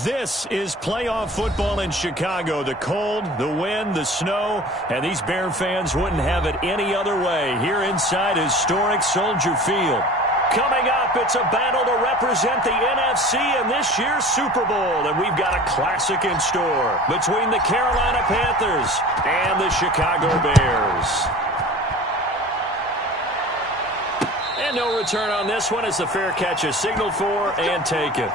This is playoff football in Chicago. The cold, the wind, the snow, and these Bear fans wouldn't have it any other way here inside historic Soldier Field. Coming up, it's a battle to represent the NFC in this year's Super Bowl, and we've got a classic in store between the Carolina Panthers and the Chicago Bears. And no return on this one as the fair catch is signaled for and taken.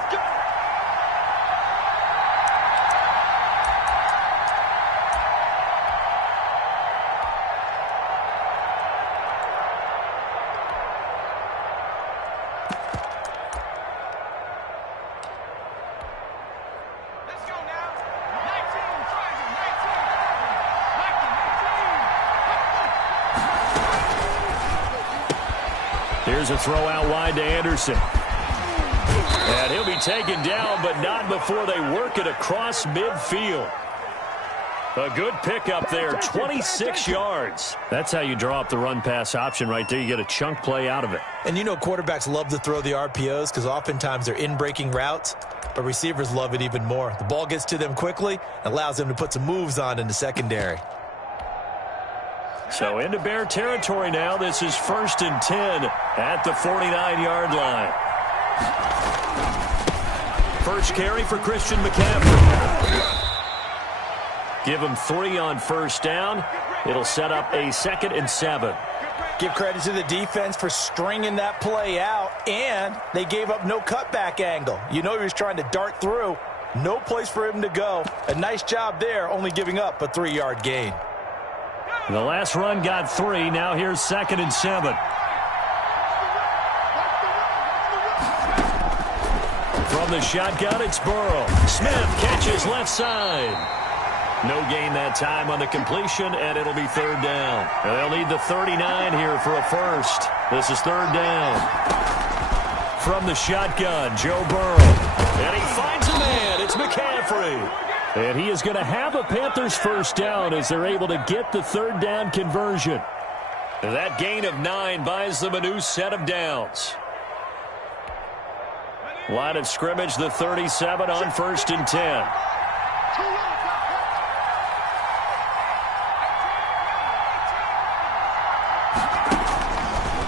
Here's a throw out wide to Anderson. And he'll be taken down, but not before they work it across midfield. A good pickup there, 26 yards. That's how you draw up the run-pass option right there. You get a chunk play out of it. And you know quarterbacks love to throw the RPOs because oftentimes they're in-breaking routes, but receivers love it even more. The ball gets to them quickly, allows them to put some moves on in the secondary. So into Bear territory now. This is 1st and 10 at the 49-yard line. First carry for Christian McCaffrey. Give him 3 on first down. It'll set up a 2nd and 7. Give credit to the defense for stringing that play out, and they gave up no cutback angle. You know he was trying to dart through. No place for him to go. A nice job there, only giving up a 3-yard gain. The last run got 3. Now here's 2nd and 7. From the shotgun, it's Burrow. Smith catches left side. No gain that time on the completion, and it'll be 3rd down. They'll need the 39 here for a first. This is 3rd down. From the shotgun, Joe Burrow. And he finds a man. It's McCaffrey. And he is going to have a Panthers first down as they're able to get the 3rd down conversion. That gain of 9 buys them a new set of downs. Line of scrimmage, the 37 on 1st and 10.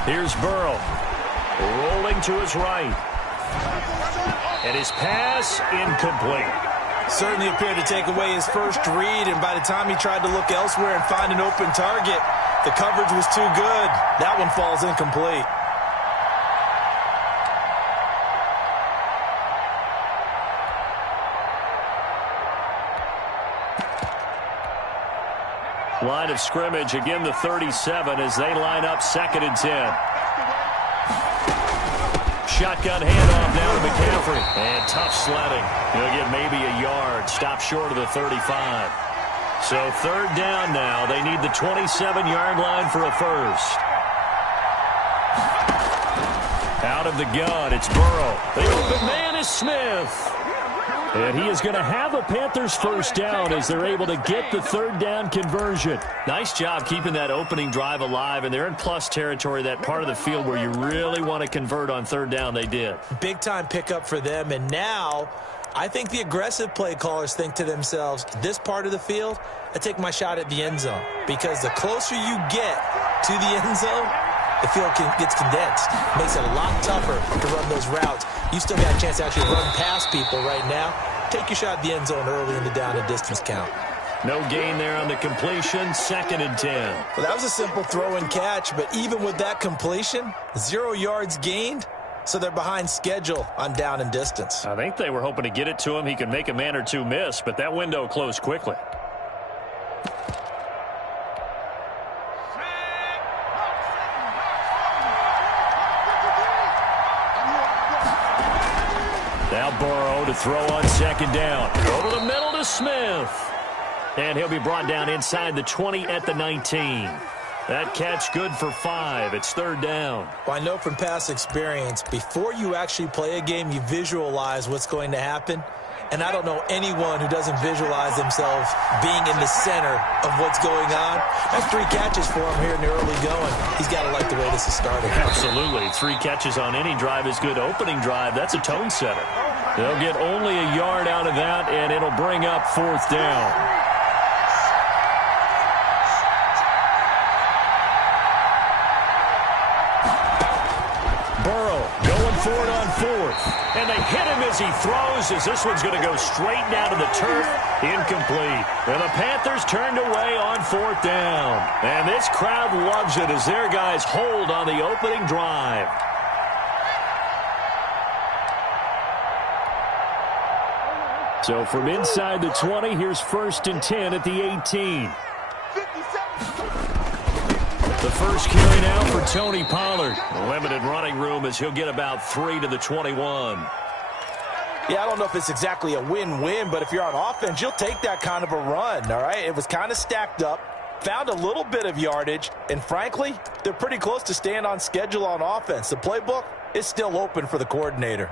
Here's Burrow. Rolling to his right. And his pass incomplete. Certainly appeared to take away his first read, and by the time he tried to look elsewhere and find an open target, the coverage was too good. That one falls incomplete. Line of scrimmage, again the 37 as they line up 2nd and 10. Shotgun handoff now to McCaffrey. And tough sledding. He'll get maybe a yard. Stop short of the 35. So 3rd down now. They need the 27-yard line for a first. Out of the gun, it's Burrow. The open man is Smith. And he is going to have a Panthers first down as they're able to get the 3rd down conversion. Nice job keeping that opening drive alive, and they're in plus territory, that part of the field where you really want to convert on 3rd down. They did. Big-time pickup for them, and now I think the aggressive play callers think to themselves, this part of the field, I take my shot at the end zone, because the closer you get to the end zone, the field gets condensed. Makes it a lot tougher to run those routes. You still got a chance to actually run past people right now. Take your shot at the end zone early in the down and distance count. No gain there on the completion. 2nd and 10. Well, that was a simple throw and catch, but even with that completion, 0 yards gained, so they're behind schedule on down and distance. I think they were hoping to get it to him. He could make a man or two miss, but that window closed quickly. Now Burrow to throw on 2nd down. Over the middle to Smith. And he'll be brought down inside the 20 at the 19. That catch good for 5. It's 3rd down. Well, I know from past experience, before you actually play a game, you visualize what's going to happen. And I don't know anyone who doesn't visualize themselves being in the center of what's going on. That's 3 catches for him here in the early going. He's got to like the way this is starting. Absolutely. 3 catches on any drive is good. Opening drive, that's a tone setter. They'll get only a yard out of that, and it'll bring up 4th down. Burrow going for it on 4th. And they hit him as he throws, as this one's going to go straight down to the turf. Incomplete. And the Panthers turned away on 4th down. And this crowd loves it as their guys hold on the opening drive. So from inside the 20, here's 1st and 10 at the 18. The first carry now for Tony Pollard. Limited running room as he'll get about 3 to the 21. Yeah, I don't know if it's exactly a win-win, but if you're on offense, you'll take that kind of a run, all right? It was kind of stacked up, found a little bit of yardage, and frankly, they're pretty close to staying on schedule on offense. The playbook is still open for the coordinator.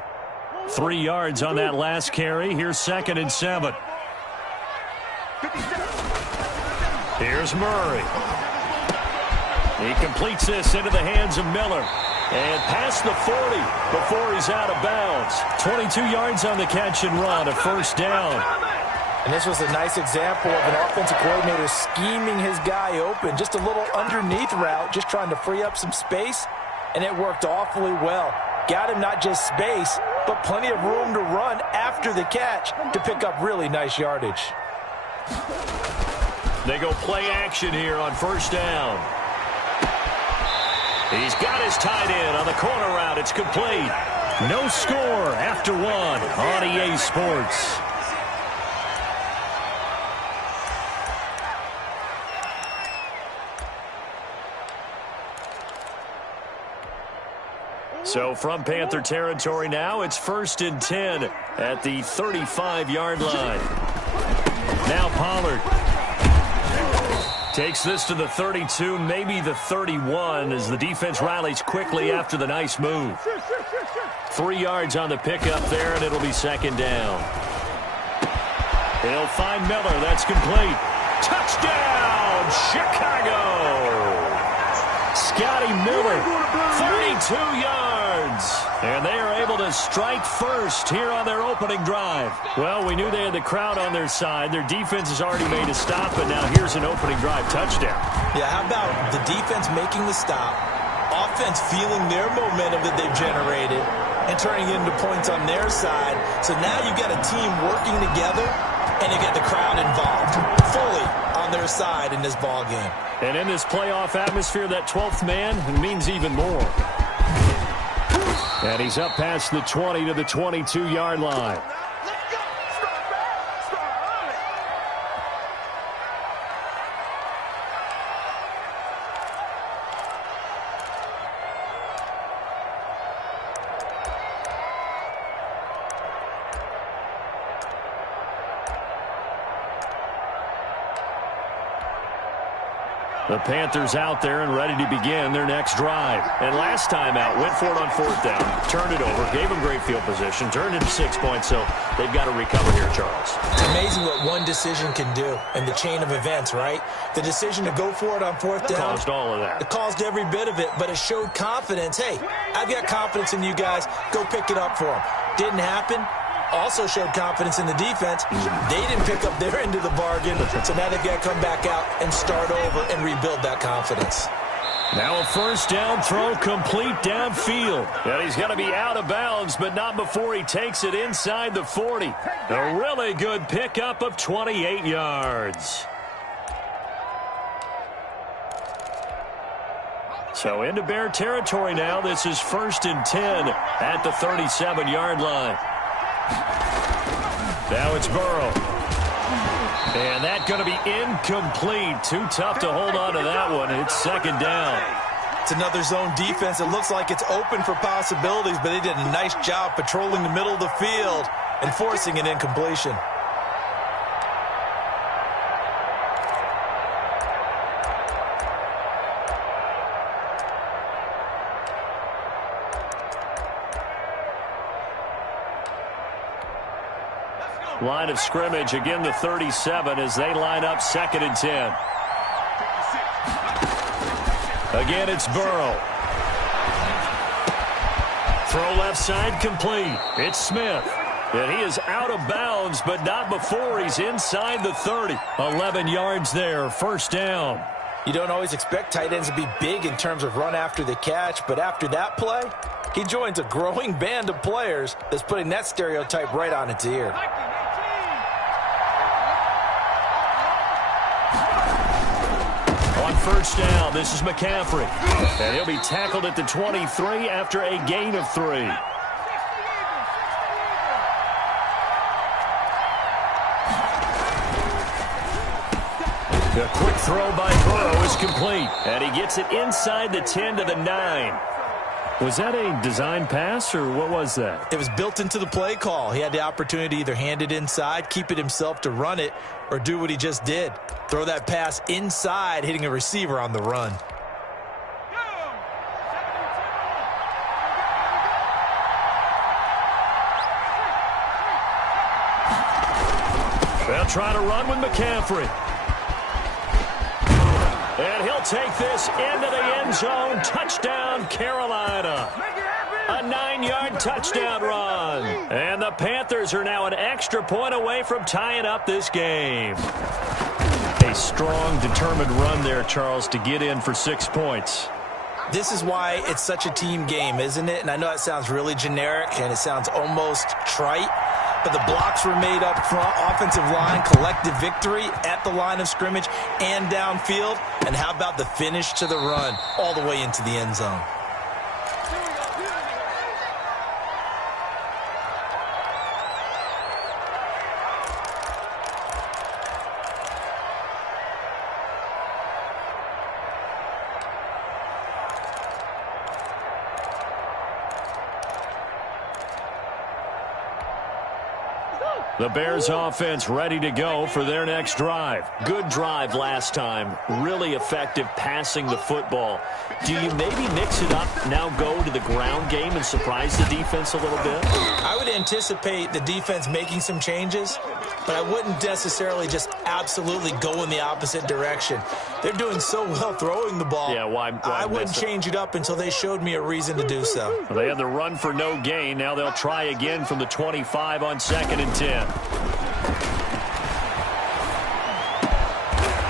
3 yards on that last carry. Here's 2nd and 7. Here's Murray. He completes this into the hands of Miller. And past the 40 before he's out of bounds. 22 yards on the catch and run, a 1st down. And this was a nice example of an offensive coordinator scheming his guy open. Just a little underneath route, just trying to free up some space. And it worked awfully well. Got him not just space, but plenty of room to run after the catch to pick up really nice yardage. They go play action here on 1st down. He's got his tight end on the corner route. It's complete. No score after 1 on EA Sports. So from Panther territory now, it's 1st and 10 at the 35-yard line. Now Pollard takes this to the 32, maybe the 31, as the defense rallies quickly after the nice move. 3 yards on the pickup there, and it'll be 2nd down. He'll find Miller. That's complete. Touchdown, Chicago! Scotty Miller, 32 yards. And they are able to strike first here on their opening drive. Well, we knew they had the crowd on their side. Their defense has already made a stop, and now here's an opening drive touchdown. Yeah, how about the defense making the stop, offense feeling their momentum that they've generated, and turning into points on their side. So now you've got a team working together, and you get the crowd involved fully on their side in this ball game. And in this playoff atmosphere, that 12th man means even more. And he's up past the 20 to the 22-yard line. The Panthers out there and ready to begin their next drive. And last time out, went for it on 4th down, turned it over, gave them great field position, turned into 6 points, so they've got to recover here, Charles. It's amazing what one decision can do in the chain of events, right? The decision to go for it on 4th down. Caused all of that. It caused every bit of it, but it showed confidence. Hey, I've got confidence in you guys. Go pick it up for them. Didn't happen. Also showed confidence in the defense. They didn't pick up their end of the bargain, so now they've got to come back out and start over and rebuild that confidence. Now a 1st down throw complete downfield. And he's going to be out of bounds, but not before he takes it inside the 40. A really good pickup of 28 yards. So into Bear territory now. This is 1st and 10 at the 37-yard line. Now it's Burrow. And that's going to be incomplete. Too tough to hold on to that one. It's 2nd down. It's another zone defense. It looks like it's open for possibilities, but they did a nice job patrolling the middle of the field and forcing an incompletion. Line of scrimmage, again the 37 as they line up 2nd and 10. Again, it's Burrow. Throw left side complete. It's Smith. And he is out of bounds, but not before he's inside the 30. 11 yards there, first down. You don't always expect tight ends to be big in terms of run after the catch, but after that play, he joins a growing band of players that's putting that stereotype right on its ear. On first down, this is McCaffrey. And he'll be tackled at the 23 after a gain of 3. The quick throw by Burrow is complete. And he gets it inside the 10 to the 9. Was that a design pass, or what was that? It was built into the play call. He had the opportunity to either hand it inside, keep it himself to run it, or do what he just did. Throw that pass inside, hitting a receiver on the run. They'll try to run with McCaffrey. And he'll take this into the end zone. Touchdown, Carolina. A 9-yard touchdown run. And the Panthers are now an extra point away from tying up this game. A strong, determined run there, Charles, to get in for 6 points. This is why it's such a team game, isn't it? And I know that sounds really generic and it sounds almost trite, but the blocks were made up front, offensive line, collective victory at the line of scrimmage and downfield. And how about the finish to the run all the way into the end zone? The Bears offense ready to go for their next drive. Good drive last time. Really effective passing the football. Do you maybe mix it up, now go to the ground game and surprise the defense a little bit? I would anticipate the defense making some changes, but I wouldn't necessarily just absolutely go in the opposite direction. They're doing so well throwing the ball. Yeah, why I wouldn't change it up until they showed me a reason to do so. Well, they had the run for no gain. Now they'll try again from the 25 on 2nd and 10.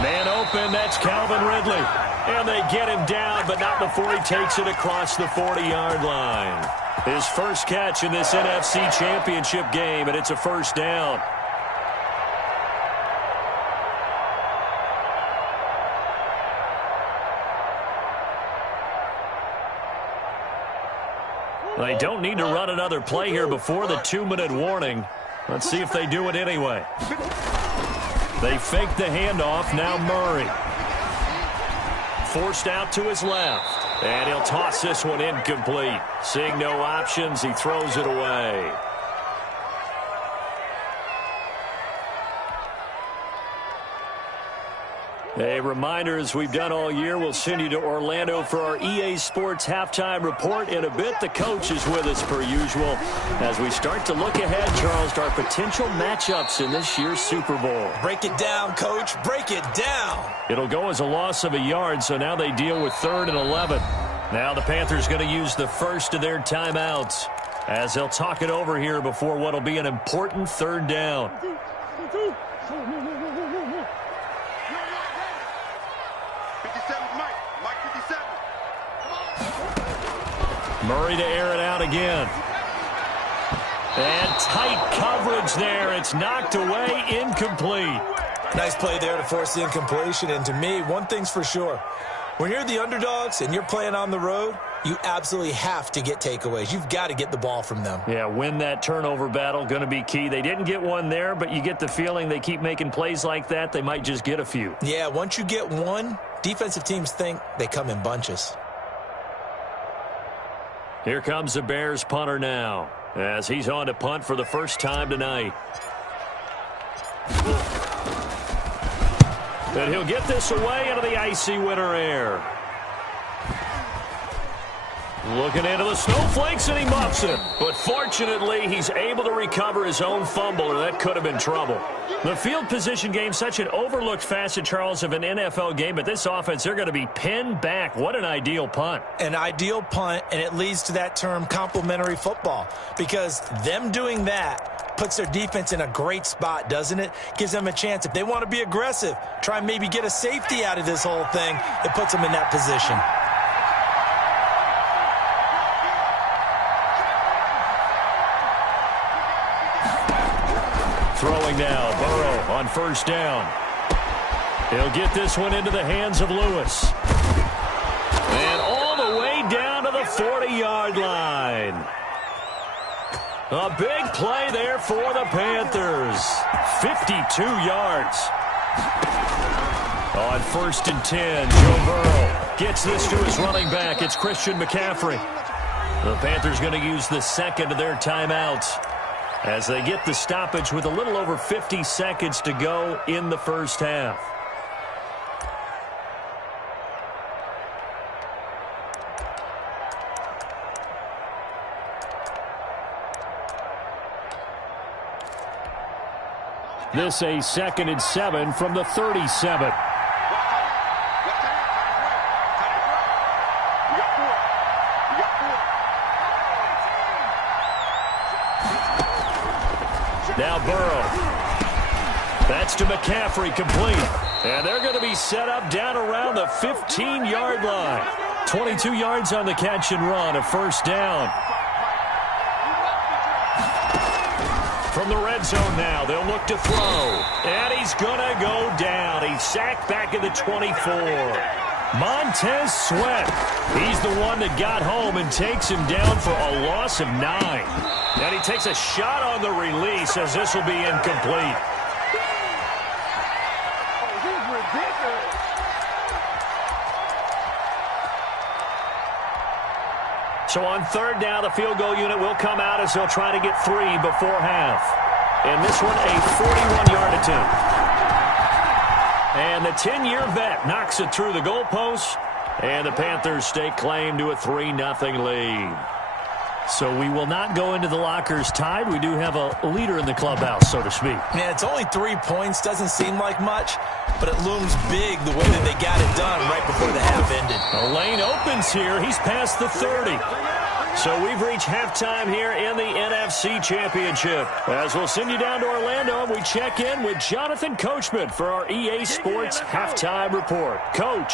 Man open, that's Calvin Ridley. And they get him down, but not before he takes it across the 40-yard line. His first catch in this NFC Championship game, and it's a first down. They don't need to run another play here before the 2-minute warning. Let's see if they do it anyway. They fake the handoff. Now Murray. Forced out to his left. And he'll toss this one incomplete. Seeing no options, he throws it away. A reminder, as we've done all year, we'll send you to Orlando for our EA Sports halftime report in a bit. The coach is with us per usual as we start to look ahead, Charles, to our potential matchups in this year's Super Bowl. Break it down, Coach. Break it down. It'll go as a loss of a yard, so now they deal with 3rd and 11. Now the Panthers going to use the first of their timeouts as they'll talk it over here before what will be an important 3rd down. Murray to air it out again. And tight coverage there. It's knocked away, incomplete. Nice play there to force the incompletion. And to me, one thing's for sure. When you're the underdogs and you're playing on the road, you absolutely have to get takeaways. You've got to get the ball from them. Yeah, win that turnover battle, going to be key. They didn't get one there, but you get the feeling they keep making plays like that, they might just get a few. Yeah, once you get one, defensive teams think they come in bunches. Here comes the Bears punter now as he's on to punt for the first time tonight. And he'll get this away into the icy winter air. Looking into the snowflakes, and he muffs it. But fortunately, he's able to recover his own fumble, or that could have been trouble. The field position game, such an overlooked facet, Charles, of an NFL game. But this offense, they're going to be pinned back. What an ideal punt. An ideal punt, and it leads to that term complimentary football. Because them doing that puts their defense in a great spot, doesn't it? Gives them a chance. If they want to be aggressive, try and maybe get a safety out of this whole thing, it puts them in that position. Throwing now, Burrow on first down. He'll get this one into the hands of Lewis. And all the way down to the 40-yard line. A big play there for the Panthers. 52 yards. On first and 10, Joe Burrow gets this to his running back. It's Christian McCaffrey. The Panthers going to use the second of their timeouts as they get the stoppage with a little over 50 seconds to go in the first half. This a 2nd and 7 from the 37. Now Burrow. That's to McCaffrey, complete. And they're going to be set up down around the 15-yard line. 22 yards on the catch and run, a first down. From the red zone now, they'll look to throw. And he's going to go down. He's sacked back at the 24. Montez Sweat. He's the one that got home and takes him down for a loss of 9. And he takes a shot on the release as this will be incomplete. So on third down, the field goal unit will come out as they'll try to get 3 before half. And this one, a 41-yard attempt. And the 10-year vet knocks it through the goalpost. And the Panthers stake claim to a 3-0 lead. So we will not go into the lockers tied. We do have a leader in the clubhouse, so to speak. Yeah, it's only 3 points. Doesn't seem like much, but it looms big the way that they got it done right before the half ended. A lane opens here. He's past the 30. So we've reached halftime here in the NFC Championship. As we'll send you down to Orlando, and we check in with Jonathan Coachman for our EA Sports Halftime Report. Coach.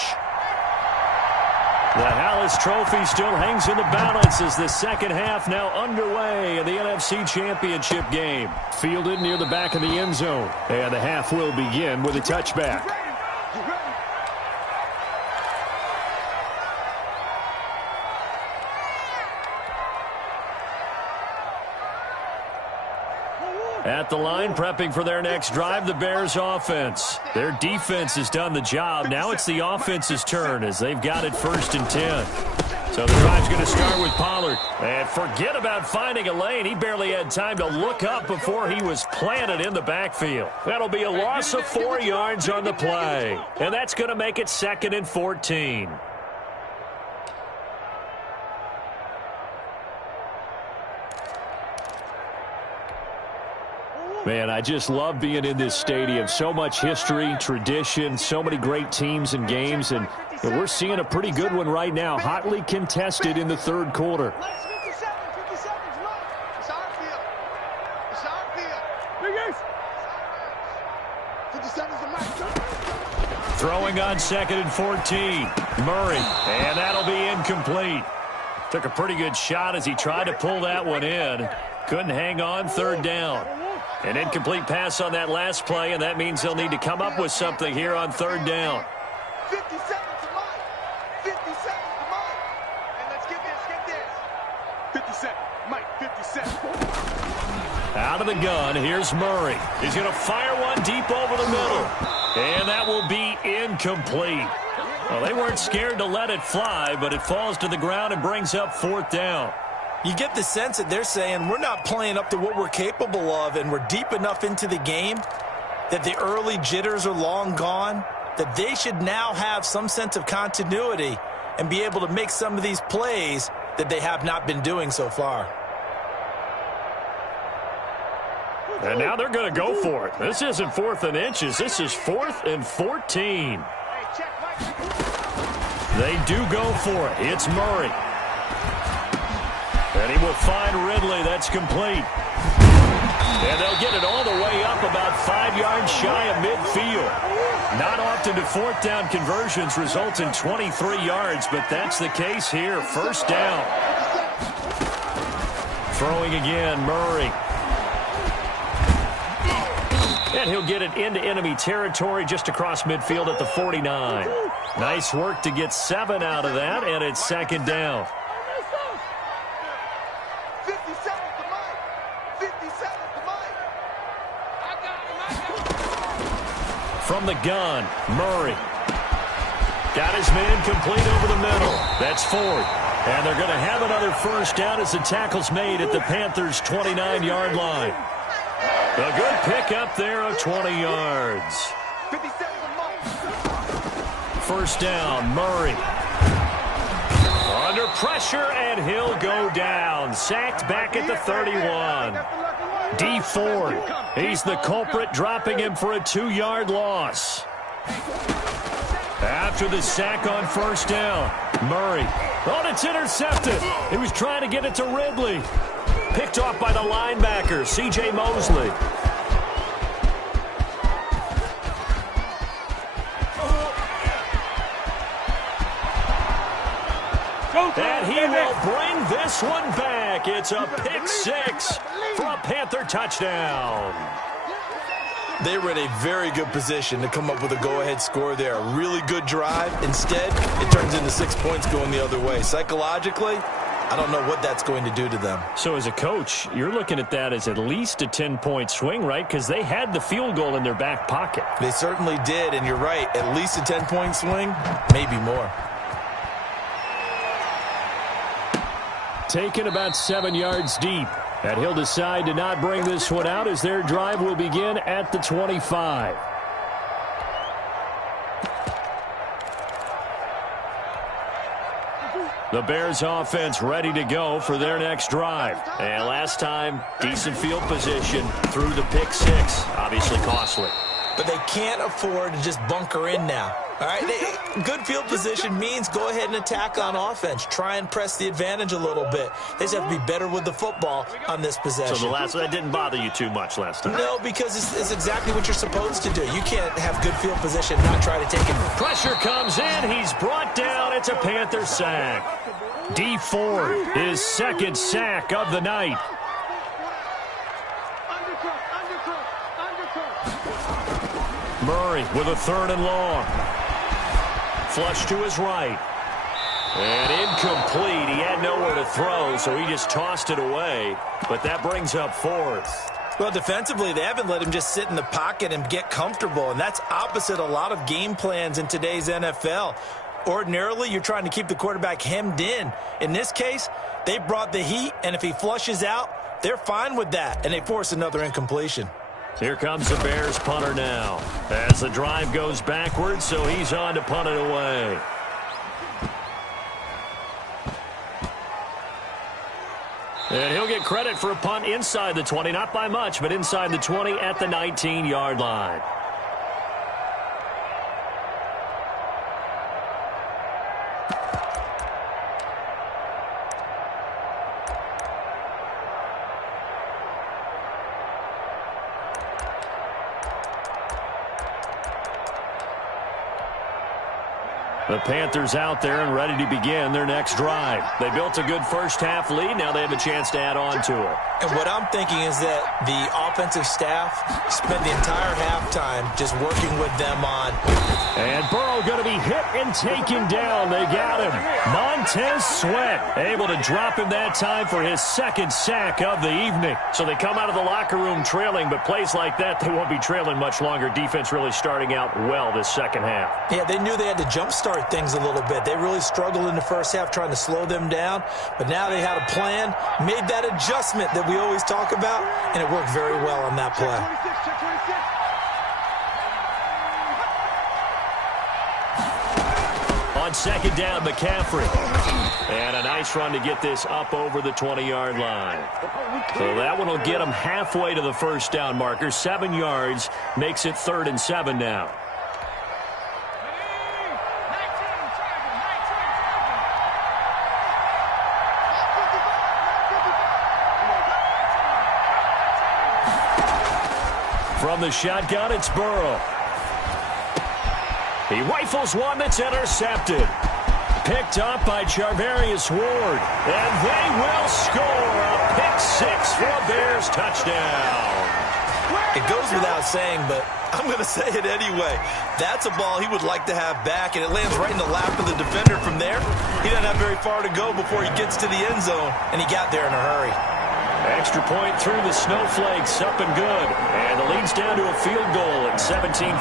The Hallis Trophy still hangs in the balance as the second half now underway in the NFC Championship game. Fielded near the back of the end zone. And the half will begin with a touchback. At the line, prepping for their next drive, the Bears offense. Their defense has done the job. Now it's the offense's turn as they've got it 1st and 10. So the drive's going to start with Pollard. And forget about finding a lane. He barely had time to look up before he was planted in the backfield. That'll be a loss of 4 yards on the play. And that's going to make it 2nd and 14. Man, I just love being in this stadium. So much history, tradition, so many great teams and games, and we're seeing a pretty good one right now, hotly contested in the third quarter. Throwing on 2nd and 14. Murray, and that'll be incomplete. Took a pretty good shot as he tried to pull that one in. Couldn't hang on, 3rd down. An incomplete pass on that last play, and that means they'll need to come up with something here on 3rd down. 50 seconds to Mike. 50 seconds to Mike. And let's get this. 50 seconds. Mike, 50 seconds. Out of the gun, here's Murray. He's going to fire one deep over the middle. And that will be incomplete. Well, they weren't scared to let it fly, but it falls to the ground and brings up 4th down. You get the sense that they're saying we're not playing up to what we're capable of, and we're deep enough into the game that the early jitters are long gone, that they should now have some sense of continuity and be able to make some of these plays that they have not been doing so far. And now they're going to go for it. This isn't 4th and inches. This is 4th and 14. They do go for it. It's Murray. And he will find Ridley. That's complete. And They'll get it all the way up about 5 yards shy of midfield. Not often do fourth down conversions result in 23 yards, but that's the case here. First down. Throwing again, Murray. And he'll get it into enemy territory just across midfield at the 49. Nice work to get 7 out of that, and it's second down. 57 to Mike. 57 to Mike. From the gun, Murray. Got his man complete over the middle. That's fourth. And they're going to have another first down as the tackle's made at the Panthers' 29-yard line. A good pickup there of 20 yards. 57 to Mike. First down, Murray. Under pressure, and he'll go down. Sacked back at the 31. D Ford, he's the culprit, dropping him for a 2-yard loss. After the sack on first down, Murray. Oh, it's intercepted. He was trying to get it to Ridley. Picked off by the linebacker, C.J. Mosley. And he will bring this one back. It's a pick six for a Panther touchdown. They were in a very good position to come up with a go-ahead score there. A really good drive. Instead, it turns into 6 points going the other way. Psychologically, I don't know what that's going to do to them. So as a coach, you're looking at that as at least a 10-point swing, right? Because they had the field goal in their back pocket. They certainly did, and you're right. At least a 10-point swing, maybe more. Taken about 7 yards deep. And he'll decide to not bring this one out as their drive will begin at the 25. The Bears offense ready to go for their next drive. And last time, decent field position through the pick six. Obviously costly. But they can't afford to just bunker in now. All right, good field position means go ahead and attack on offense. Try and press the advantage a little bit. They just have to be better with the football on this possession. So that didn't bother you too much last time? No, because it's exactly what you're supposed to do. You can't have good field position and not try to take it. Pressure comes in. He's brought down. It's a Panther sack. D Ford, his second sack of the night. Murray with a 3rd and long. Flush to his right. And incomplete. He had nowhere to throw, so he just tossed it away. But that brings up 4th. Well, defensively, they haven't let him just sit in the pocket and get comfortable, and that's opposite a lot of game plans in today's NFL. Ordinarily, you're trying to keep the quarterback hemmed in. In this case, they brought the heat, and if he flushes out, they're fine with that, and they force another incompletion. Here comes the Bears punter now as the drive goes backwards, so he's on to punt it away. And he'll get credit for a punt inside the 20, not by much, but inside the 20 at the 19-yard line. The Panthers out there and ready to begin their next drive. They built a good first-half lead. Now they have a chance to add on to it. And what I'm thinking is that the offensive staff spent the entire halftime just working with them on. And Burrow going to be hit and taken down. They got him. Montez Sweat able to drop him that time for his second sack of the evening. So they come out of the locker room trailing, but plays like that, they won't be trailing much longer. Defense really starting out well this second half. Yeah, they knew they had to jumpstart things a little bit. They really struggled in the first half trying to slow them down, but now they had a plan, made that adjustment that we always talk about, and it worked very well on that play. On second down, McCaffrey. And a nice run to get this up over the 20-yard line. So that one will get them halfway to the first down marker. 7 yards makes it 3rd and 7 now. From the shotgun, it's Burrow. He rifles one that's intercepted. Picked up by Charvarius Ward. And they will score a pick-6 for a Bears touchdown. It goes without saying, but I'm going to say it anyway. That's a ball he would like to have back, and it lands right in the lap of the defender from there. He doesn't have very far to go before he gets to the end zone, and he got there in a hurry. Extra point through the snowflakes, up and good. And the lead's down to a field goal at 17-14.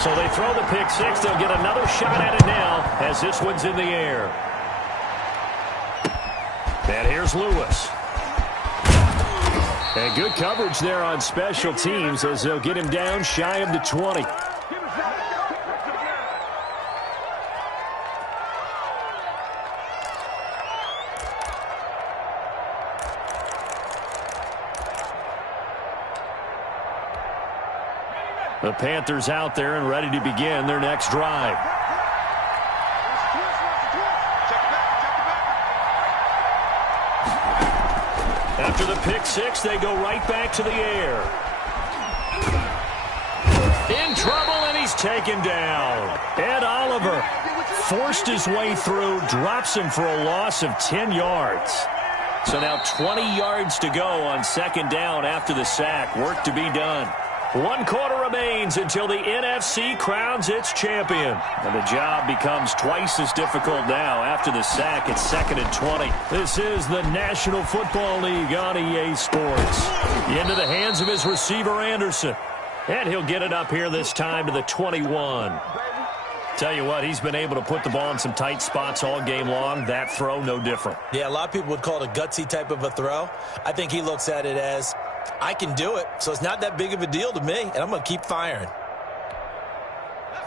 So they throw the pick-6. They'll get another shot at it now as this one's in the air. And here's Lewis. And good coverage there on special teams as they'll get him down shy of the 20. The Panthers out there and ready to begin their next drive. After the pick-6, they go right back to the air. In trouble, and he's taken down. Ed Oliver forced his way through, drops him for a loss of 10 yards. So now 20 yards to go on second down after the sack. Work to be done. 1 quarter remains until the NFC crowns its champion. And the job becomes twice as difficult now. After the sack, it's 2nd and 20. This is the National Football League on EA Sports. Into the hands of his receiver, Anderson. And he'll get it up here this time to the 21. Tell you what, he's been able to put the ball in some tight spots all game long. That throw, no different. Yeah, a lot of people would call it a gutsy type of a throw. I think he looks at it as, I can do it, so it's not that big of a deal to me, and I'm going to keep firing.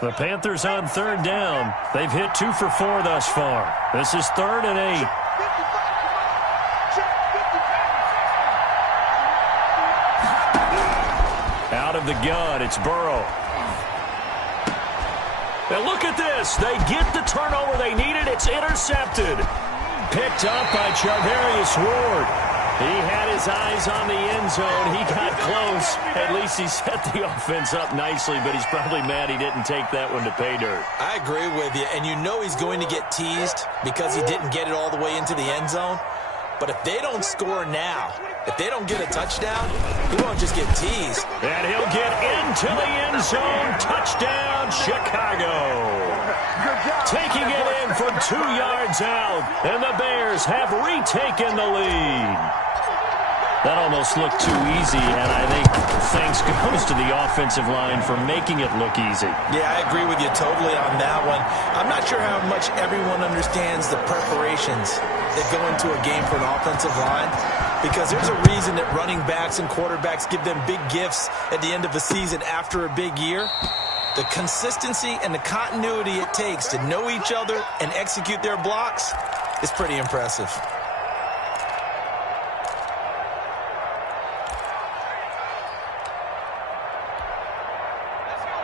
The Panthers on third down. They've hit 2 for 4 thus far. This is 3rd and 8. Out of the gun, it's Burrow. And look at this. They get the turnover they needed. It's intercepted. Picked up by Charvarius Ward. He had his eyes on the end zone. He got close. At least he set the offense up nicely, but he's probably mad he didn't take that one to pay dirt. I agree with you, and you know he's going to get teased because he didn't get it all the way into the end zone. But if they don't score now, if they don't get a touchdown, he won't just get teased. And he'll get into the end zone. Touchdown, Chicago. Taking it in from 2 yards out, and the Bears have retaken the lead. That almost looked too easy, and I think thanks goes to the offensive line for making it look easy. Yeah, I agree with you totally on that one. I'm not sure how much everyone understands the preparations that go into a game for an offensive line, because there's a reason that running backs and quarterbacks give them big gifts at the end of a season after a big year. The consistency and the continuity it takes to know each other and execute their blocks is pretty impressive.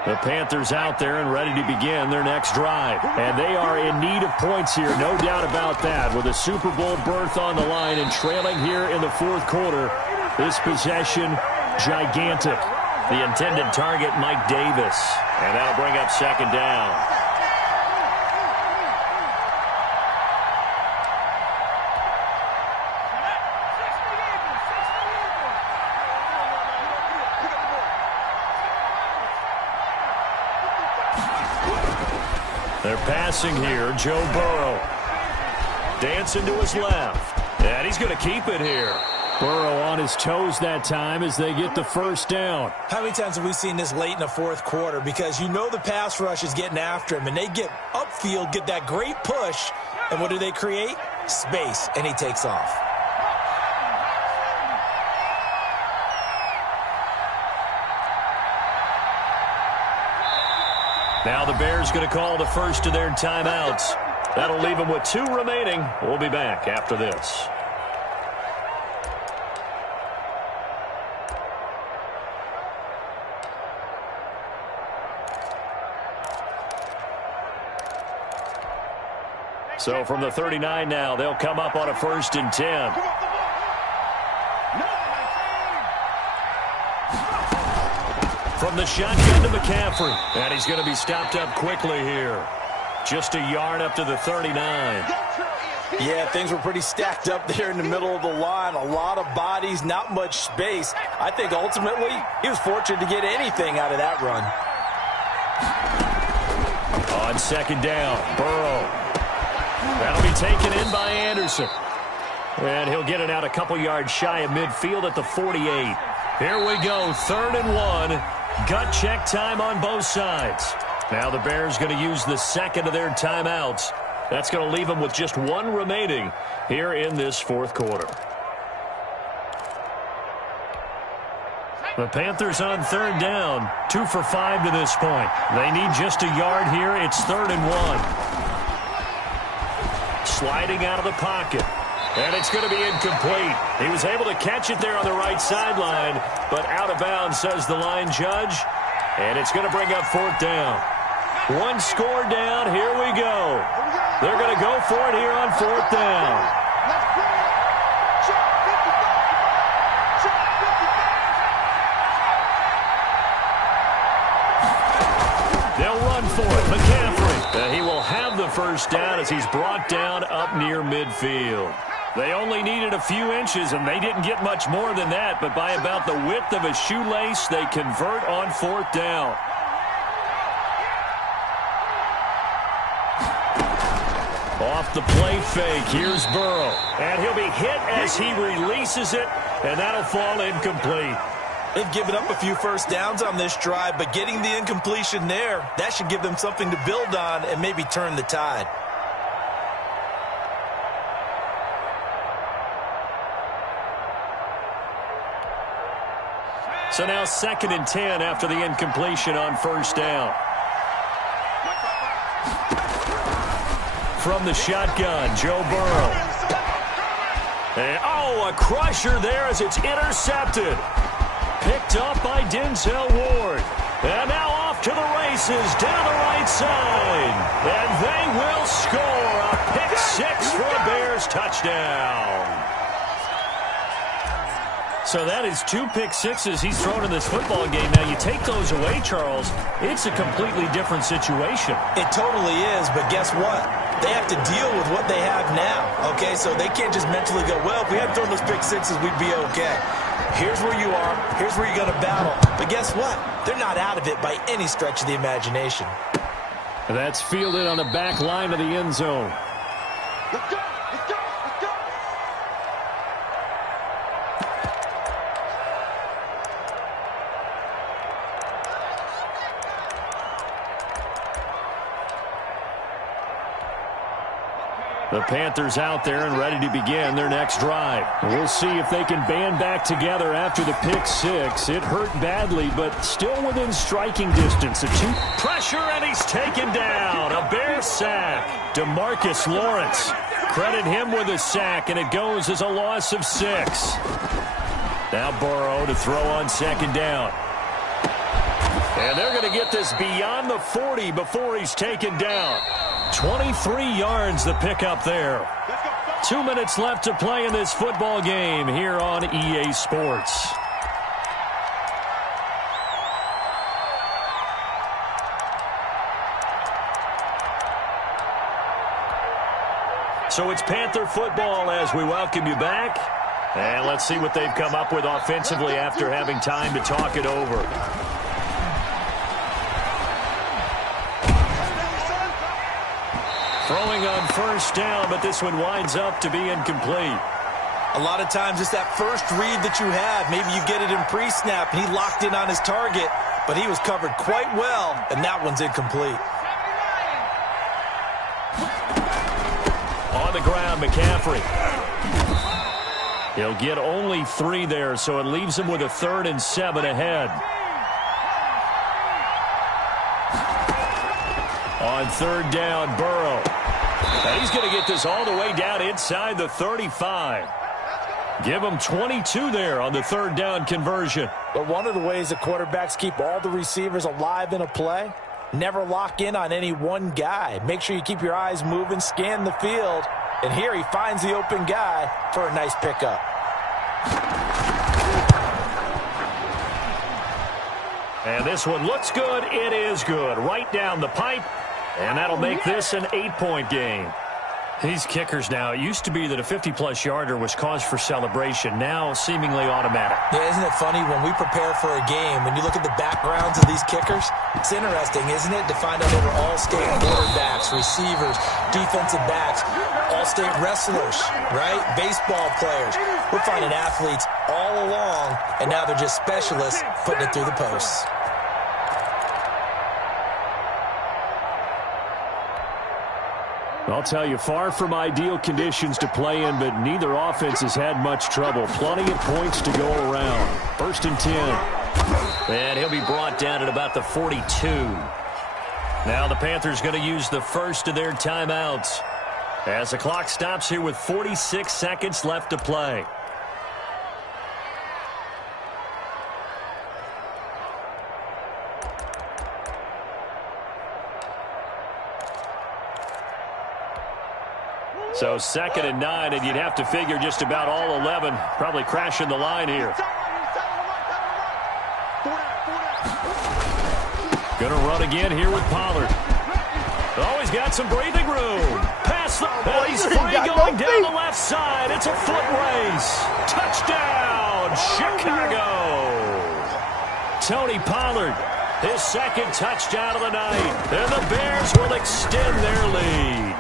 The Panthers out there and ready to begin their next drive. And they are in need of points here, no doubt about that. With a Super Bowl berth on the line and trailing here in the 4th quarter. This possession, gigantic. The intended target, Mike Davis. And that'll bring up second down. They're passing here. Joe Burrow. Dancing to his left. And he's going to keep it here. Burrow on his toes that time as they get the first down. How many times have we seen this late in the 4th quarter? Because you know the pass rush is getting after him, and they get upfield, get that great push, and what do they create? Space, and he takes off. Now the Bears going to call the first of their timeouts. That'll leave them with 2 remaining. We'll be back after this. So from the 39 now, they'll come up on a 1st and 10. From the shotgun to McCaffrey. And he's going to be stopped up quickly here. Just a yard up to the 39. Yeah, things were pretty stacked up there in the middle of the line. A lot of bodies, not much space. I think ultimately he was fortunate to get anything out of that run. On second down, Burrow. That'll be taken in by Anderson. And he'll get it out a couple yards shy of midfield at the 48. Here we go, 3rd and 1. Gut check time on both sides. Now the Bears going to use the second of their timeouts. That's going to leave them with just one remaining here in this fourth quarter. The Panthers on 3rd down, 2 for 5 to this point. They need just a yard here. It's 3rd and 1. Sliding out of the pocket. And it's going to be incomplete. He was able to catch it there on the right sideline, but out of bounds, says the line judge. And it's going to bring up 4th down. One score down. Here we go. They're going to go for it here on 4th down. They'll run for it. McCaffrey. He will have the first down as he's brought down up near midfield. They only needed a few inches, and they didn't get much more than that, but by about the width of a shoelace, they convert on 4th down. Off the play fake, here's Burrow. And he'll be hit as he releases it, and that'll fall incomplete. They've given up a few first downs on this drive, but getting the incompletion there, that should give them something to build on and maybe turn the tide. So now 2nd and 10 after the incompletion on 1st down. From the shotgun, Joe Burrow. And, a crusher there as it's intercepted. Picked up by Denzel Ward. And now off to the races down the right side. And they will score a pick 6 for a Bears touchdown. So that is 2 pick sixes he's thrown in this football game. Now, you take those away, Charles, it's a completely different situation. It totally is, but guess what? They have to deal with what they have now, okay? So they can't just mentally go, well, if we hadn't thrown those pick sixes, we'd be okay. Here's where you are. Here's where you're going to battle. But guess what? They're not out of it by any stretch of the imagination. That's fielded on the back line of the end zone. Let's go! Let's go! Let's go! The Panthers out there and ready to begin their next drive. We'll see if they can band back together after the pick 6. It hurt badly, but still within striking distance. Pressure, and he's taken down. A Bear sack. DeMarcus Lawrence. Credit him with a sack, and it goes as a loss of 6. Now Burrow to throw on 2nd down. And they're going to get this beyond the 40 before he's taken down. 23 yards the pickup there. 2 minutes left to play in this football game here on EA Sports. So it's Panther football as we welcome you back. And let's see what they've come up with offensively after having time to talk it over. Throwing on 1st down, but this one winds up to be incomplete. A lot of times it's that first read that you have. Maybe you get it in pre-snap, and he locked in on his target, but he was covered quite well, and that one's incomplete. On the ground, McCaffrey. He'll get only 3 there, so it leaves him with a 3rd and 7 ahead. On 3rd down, Burrow. And he's going to get this all the way down inside the 35. Give him 22 there on the 3rd down conversion. But one of the ways that quarterbacks keep all the receivers alive in a play, never lock in on any one guy. Make sure you keep your eyes moving, scan the field. And here he finds the open guy for a nice pickup. And And this one looks good. It is good. Right down the pipe. And that'll make this an 8-point game. These kickers now, it used to be that a 50-plus yarder was cause for celebration. Now, seemingly automatic. Yeah, isn't it funny when we prepare for a game, when you look at the backgrounds of these kickers, it's interesting, isn't it, to find out they were all-state quarterbacks, receivers, defensive backs, all-state wrestlers, right? Baseball players. We're finding athletes all along, and now they're just specialists putting it through the posts. I'll tell you, far from ideal conditions to play in, but neither offense has had much trouble. Plenty of points to go around. 1st and 10. And he'll be brought down at about the 42. Now the Panthers going to use the first of their timeouts as the clock stops here with 46 seconds left to play. So 2nd and 9, and you'd have to figure just about all 11 probably crashing the line here. Going to run again here with Pollard. Oh, he's got some breathing room. Pass the... Oh, he's free going down the left side. It's a foot race. Touchdown, Chicago. Tony Pollard, his 2nd touchdown of the night. And the Bears will extend their lead.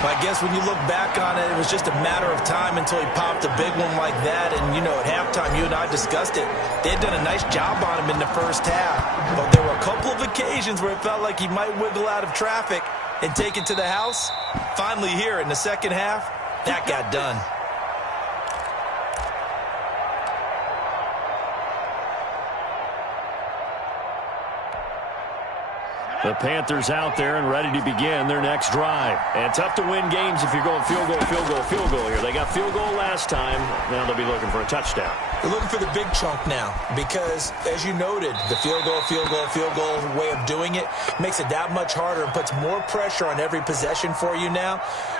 I guess when you look back on it, it was just a matter of time until he popped a big one like that. And, you know, at halftime, you and I discussed it. They had done a nice job on him in the first half. But there were a couple of occasions where it felt like he might wiggle out of traffic and take it to the house. Finally here in the second half, that got done. The Panthers out there and ready to begin their next drive. And tough to win games if you're going field goal, field goal, field goal here. They got field goal last time. Now they'll be looking for a touchdown. They're looking for the big chunk now because, as you noted, the field goal, field goal, field goal way of doing it makes it that much harder and puts more pressure on every possession for you now.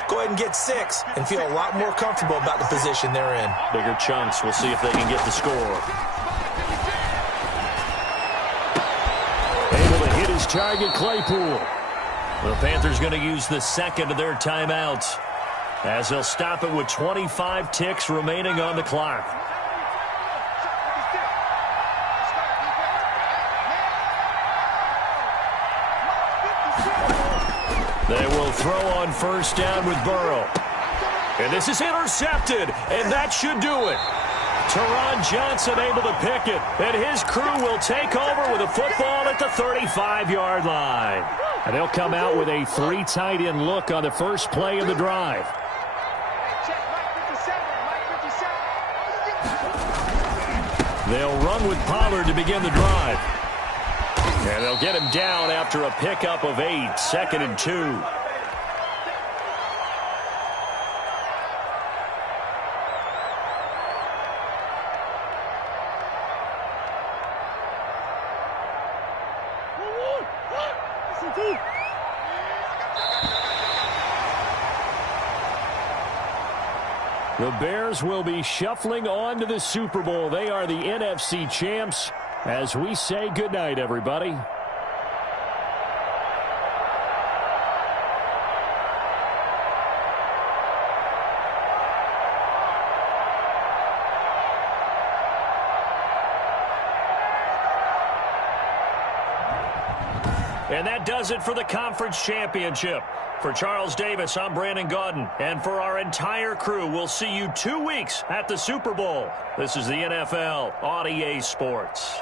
Go ahead and get 6 and feel a lot more comfortable about the position they're in. Bigger chunks. We'll see if they can get the score. Target Claypool. The Panthers going to use the 2nd of their timeouts as they'll stop it with 25 ticks remaining on the clock. They will throw on 1st down with Burrow. And this is intercepted, and that should do it. Teron Johnson able to pick it, and his crew will take over with a football at the 35-yard line. And they'll come out with a 3 tight end look on the first play of the drive. They'll run with Pollard to begin the drive. And they'll get him down after a pickup of 8, 2nd and 2. The Bears will be shuffling on to the Super Bowl. They are the NFC champs as we say goodnight, everybody. And that does it for the conference championship. For Charles Davis, I'm Brandon Gaudin. And for our entire crew, we'll see you 2 weeks at the Super Bowl. This is the NFL on EA Sports.